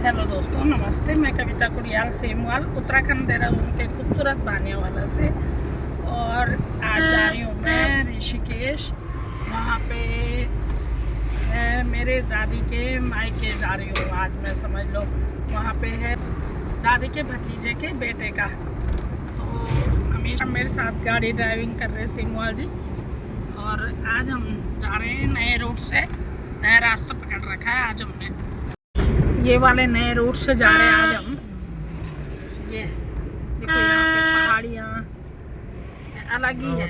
Hello दोस्तों, नमस्ते। मैं कविता कुड़ियाल सेमवाल, उत्तराखंड देहरादून के खूबसूरत बानियावाला से। और आज जा रही हूँ मैं ऋषिकेश। वहाँ पे है मेरे दादी के मायके जा रही हूँ आज मैं, समझ लो। वहाँ पे है दादी के भतीजे के बेटे का। तो हमेशा मेरे साथ गाड़ी ड्राइविंग कर रहे सेमवाल जी। और आज हम जा रहे हैं नए रूट से, नया रास्ता पकड़ रखा है आज हमने। ये वाले नए रूट से जा रहे हैं आज हम। ये देखो यहाँ पे पहाड़ियाँ अलग ही है,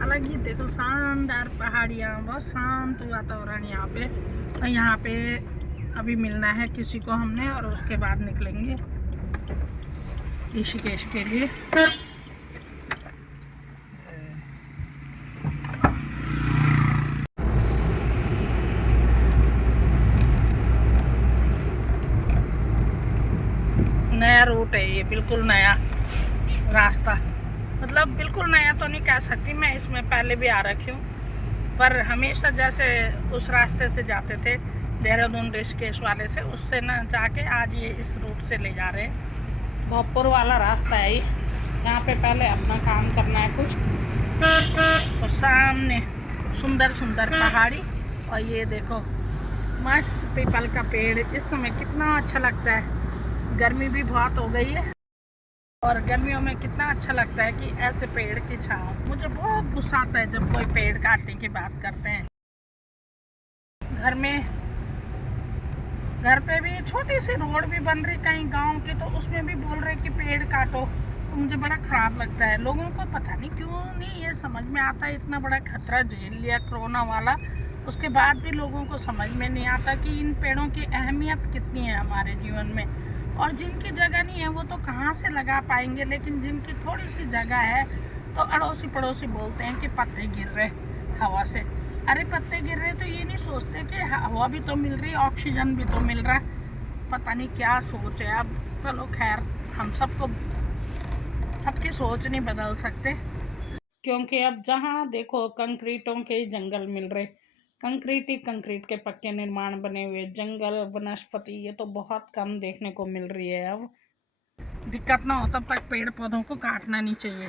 अलग ही। देखो शानदार पहाड़ियाँ, बहुत शांत वातावरण यहाँ पे। और यहाँ पे अभी मिलना है किसी को हमने, और उसके बाद निकलेंगे ऋषिकेश के लिए। नया रूट है ये, बिल्कुल नया रास्ता। मतलब बिल्कुल नया तो नहीं कह सकती मैं, इसमें पहले भी आ रखी हूँ। पर हमेशा जैसे उस रास्ते से जाते थे देहरादून ऋषिकेश वाले से, उससे ना जाके आज ये इस रूट से ले जा रहे हैं। भोजपुर वाला रास्ता है ये। यहाँ पे पहले अपना काम करना है कुछ। और सामने सुंदर सुंदर पहाड़ी, और ये देखो मस्त पीपल का पेड़। इस समय कितना अच्छा लगता है। गर्मी भी बहुत हो गई है, और गर्मियों में कितना अच्छा लगता है कि ऐसे पेड़ की छाँव। मुझे बहुत गुस्सा आता है जब कोई पेड़ काटने की बात करते हैं। घर पे भी छोटी सी रोड भी बन रही कहीं गांव की, तो उसमें भी बोल रहे कि पेड़ काटो। तो मुझे बड़ा ख़राब लगता है। लोगों को पता नहीं क्यों नहीं ये समझ में आता है। इतना बड़ा खतरा झेल लिया कोरोना वाला, उसके बाद भी लोगों को समझ में नहीं आता कि इन पेड़ों की अहमियत कितनी है हमारे जीवन में। और जिनकी जगह नहीं है वो तो कहाँ से लगा पाएंगे, लेकिन जिनकी थोड़ी सी जगह है तो अड़ोसी पड़ोसी बोलते हैं कि पत्ते गिर रहे हवा से। अरे पत्ते गिर रहे तो ये नहीं सोचते कि हवा भी तो मिल रही, ऑक्सीजन भी तो मिल रहा। पता नहीं क्या सोच है। अब चलो खैर, हम सबकी सोच नहीं बदल सकते, क्योंकि अब जहाँ देखो कंक्रीटों के जंगल मिल रहे। कंक्रीट ही कंक्रीट के पक्के निर्माण बने हुए जंगल, वनस्पति ये तो बहुत कम देखने को मिल रही है अब। दिक्कत ना हो तब तक पेड़ पौधों को काटना नहीं चाहिए।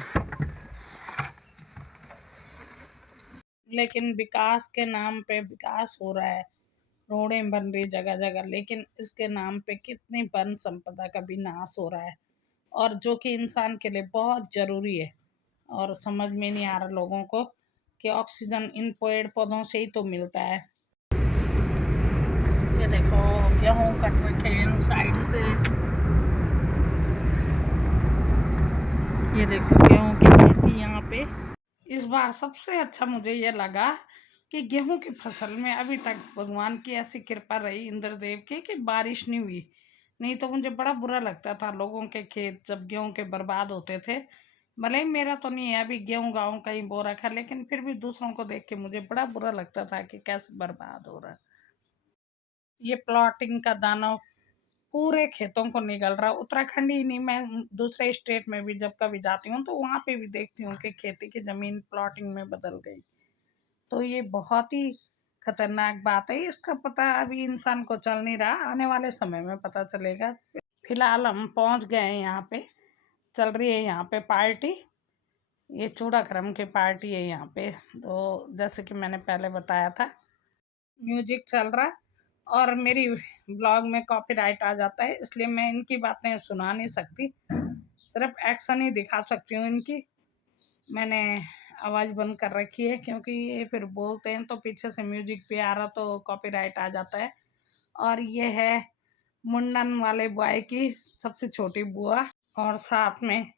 लेकिन विकास के नाम पे विकास हो रहा है, रोडें बन रही जगह जगह, लेकिन इसके नाम पे कितनी वन संपदा का भी नाश हो रहा है, और जो कि इंसान के लिए बहुत ज़रूरी है। और समझ में नहीं आ रहा लोगों को कि ऑक्सीजन इन पेड़ पौधों से ही तो मिलता है। ये देखो गेहूँ कट रखे हैं साइड से। ये देखो गेहूँ की खेती यहाँ पे। इस बार सबसे अच्छा मुझे ये लगा कि गेहूं की फसल में अभी तक भगवान की ऐसी कृपा रही, इंद्रदेव की, कि बारिश नहीं हुई। नहीं तो मुझे बड़ा बुरा लगता था लोगों के खेत जब गेहूं के बर्बाद होते थे। भले ही मेरा तो नहीं है अभी गेहूं गाँव कहीं बो रखा, लेकिन फिर भी दूसरों को देख के मुझे बड़ा बुरा लगता था कि कैसे बर्बाद हो रहा है। ये प्लॉटिंग का दानव पूरे खेतों को निगल रहा। उत्तराखंड ही नहीं, मैं दूसरे स्टेट में भी जब कभी जाती हूँ तो वहाँ पे भी देखती हूँ कि खेती की ज़मीन प्लॉटिंग में बदल गई। तो ये बहुत ही खतरनाक बात है। इसका पता अभी इंसान को चल नहीं रहा, आने वाले समय में पता चलेगा। फिलहाल हम पहुंच गए हैं यहाँ पे। चल रही है यहाँ पे पार्टी, ये चूड़ाक्रम की पार्टी है यहाँ पे। तो जैसे कि मैंने पहले बताया था, म्यूजिक चल रहा, और मेरी ब्लॉग में कॉपीराइट आ जाता है, इसलिए मैं इनकी बातें सुना नहीं सकती, सिर्फ एक्शन ही दिखा सकती हूँ इनकी। मैंने आवाज़ बंद कर रखी है क्योंकि ये फिर बोलते हैं तो पीछे से म्यूजिक भी आ रहा तो कॉपीराइट आ जाता है। और ये है मुंडन वाले बॉय की सबसे छोटी बुआ, और साथ में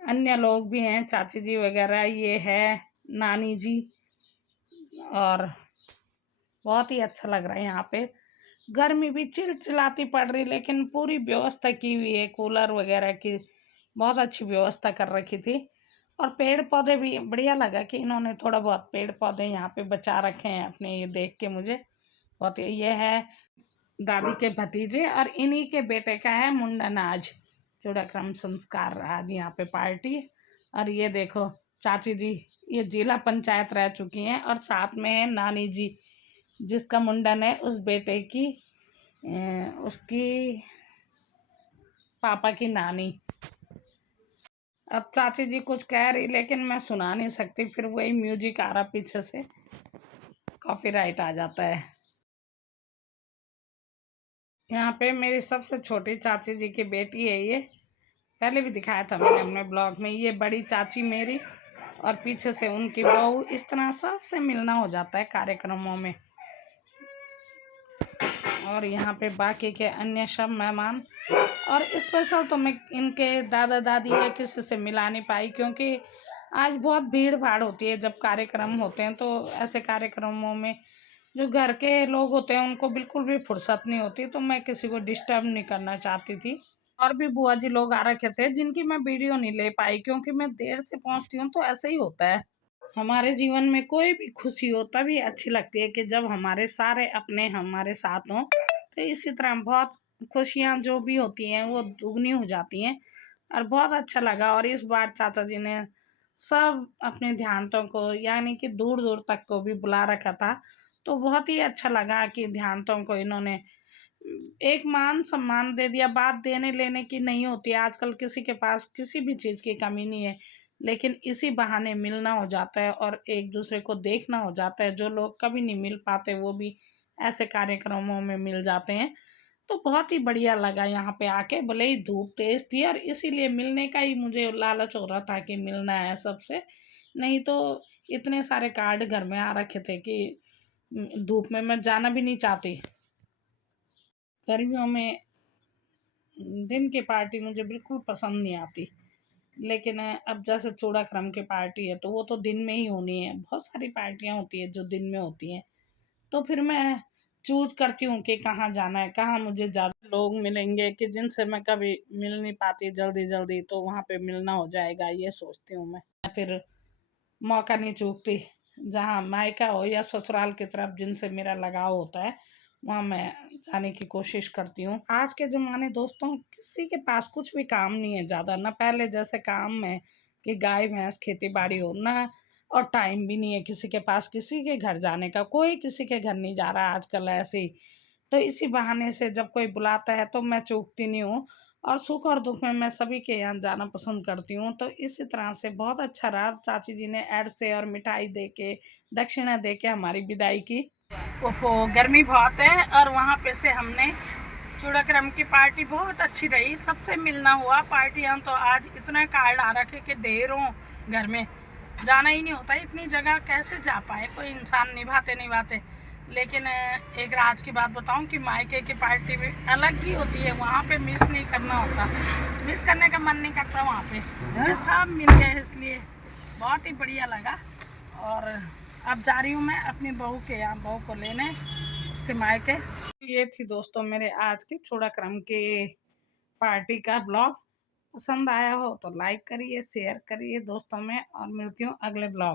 अन्य लोग भी हैं, चाची जी वगैरह। ये है नानी जी। और बहुत ही अच्छा लग रहा है यहाँ पे। गर्मी भी चिलचिलाती पड़ रही, लेकिन पूरी व्यवस्था की हुई है, कूलर वगैरह की बहुत अच्छी व्यवस्था कर रखी थी। और पेड़ पौधे भी बढ़िया लगा कि इन्होंने थोड़ा बहुत पेड़ पौधे यहाँ पे बचा रखे हैं अपने। ये देख के मुझे बहुत, ये है दादी के भतीजे और इन्हीं के बेटे का है मुंडन आज। चूड़ाक्रम संस्कार आज यहाँ पे पार्टी। और ये देखो चाची जी, ये जिला पंचायत रह चुकी हैं, और साथ में है नानी जी जिसका मुंडन है उस बेटे की उसकी पापा की नानी। अब चाची जी कुछ कह रही लेकिन मैं सुना नहीं सकती, फिर वही म्यूजिक आ रहा पीछे से, कॉपीराइट आ जाता है। यहाँ पे मेरी सबसे छोटी चाची जी की बेटी है, ये पहले भी दिखाया था मैंने अपने ब्लॉग में। ये बड़ी चाची मेरी और पीछे से उनकी बहू। इस तरह सबसे मिलना हो जाता है कार्यक्रमों में। और यहाँ पे बाकी के अन्य सब मेहमान। और स्पेशल तो मैं इनके दादा दादी या किसी से मिला नहीं पाई, क्योंकि आज बहुत भीड़ भाड़ होती है जब कार्यक्रम होते हैं। तो ऐसे कार्यक्रमों में जो घर के लोग होते हैं उनको बिल्कुल भी फुर्सत नहीं होती, तो मैं किसी को डिस्टर्ब नहीं करना चाहती थी। और भी बुआ जी लोग आ रखे थे जिनकी मैं वीडियो नहीं ले पाई, क्योंकि मैं देर से पहुंचती हूँ, तो ऐसे ही होता है। हमारे जीवन में कोई भी खुशी हो तभी अच्छी लगती है कि जब हमारे सारे अपने हमारे साथ हों। तो इसी तरह बहुत खुशियाँ जो भी होती हैं वो दुगनी हो जाती हैं। और बहुत अच्छा लगा। और इस बार चाचा जी ने सब अपने ध्यानों को, यानी कि दूर दूर तक को भी बुला रखा था। तो बहुत ही अच्छा लगा कि ध्यानों को इन्होंने एक मान सम्मान दे दिया। बात देने लेने की नहीं होती है, आजकल किसी के पास किसी भी चीज़ की कमी नहीं है, लेकिन इसी बहाने मिलना हो जाता है और एक दूसरे को देखना हो जाता है। जो लोग कभी नहीं मिल पाते वो भी ऐसे कार्यक्रमों में मिल जाते हैं। तो बहुत ही बढ़िया लगा यहाँ पे आके, भले ही धूप तेज थी और इसीलिए मिलने का ही मुझे लालच हो रहा था कि मिलना है सबसे। नहीं तो इतने सारे कार्ड घर में आ रखे थे कि धूप में मैं जाना भी नहीं चाहती। गर्मियों में दिन की पार्टी मुझे बिल्कुल पसंद नहीं आती। लेकिन अब जैसे चूड़ाक्रम की पार्टी है तो वो तो दिन में ही होनी है। बहुत सारी पार्टियाँ होती है जो दिन में होती हैं, तो फिर मैं चूज करती हूँ कि कहाँ जाना है, कहाँ मुझे ज़्यादा लोग मिलेंगे कि जिनसे मैं कभी मिल नहीं पाती जल्दी जल्दी, तो वहाँ पे मिलना हो जाएगा, ये सोचती हूँ मैं। फिर मौका नहीं चूकती, जहाँ मायका हो या ससुराल की तरफ जिनसे मेरा लगाव होता है वहाँ मैं जाने की कोशिश करती हूँ। आज के ज़माने दोस्तों किसी के पास कुछ भी काम नहीं है ज़्यादा, ना पहले जैसे काम है कि गाय भैंस खेती बाड़ी हो ना। और टाइम भी नहीं है किसी के पास किसी के घर जाने का, कोई किसी के घर नहीं जा रहा आजकल ऐसे ही। तो इसी बहाने से जब कोई बुलाता है तो मैं चूकती नहीं हूँ। और सुख और दुख में मैं सभी के यहाँ जाना पसंद करती हूँ। तो इसी तरह से बहुत अच्छा रहा, चाची जी ने ऐड से और मिठाई दे के, दक्षिणा दे के हमारी विदाई की। ओहो गर्मी बहुत है। और वहाँ पे से हमने चूड़ाक्रम की पार्टी बहुत अच्छी रही, सबसे मिलना हुआ। पार्टियाँ तो आज इतना कार्ड आ रखे कि ढेरों घर में जाना ही नहीं होता, इतनी जगह कैसे जा पाए कोई इंसान निभाते निभाते। लेकिन एक राज की बात बताऊं कि मायके की पार्टी भी अलग ही होती है, वहाँ पे मिस नहीं करना होता, मिस करने का मन नहीं करता वहाँ पे। मुझे सब मिल गए इसलिए बहुत ही बढ़िया लगा। और अब जा रही हूँ मैं अपनी बहू के यहाँ, बहू को लेने उसके मायके। ये थी दोस्तों मेरे आज की चूड़ाक्रम के पार्टी का ब्लॉग। पसंद आया हो तो लाइक करिए, शेयर करिए दोस्तों में, और मिलती हूँ अगले ब्लॉग।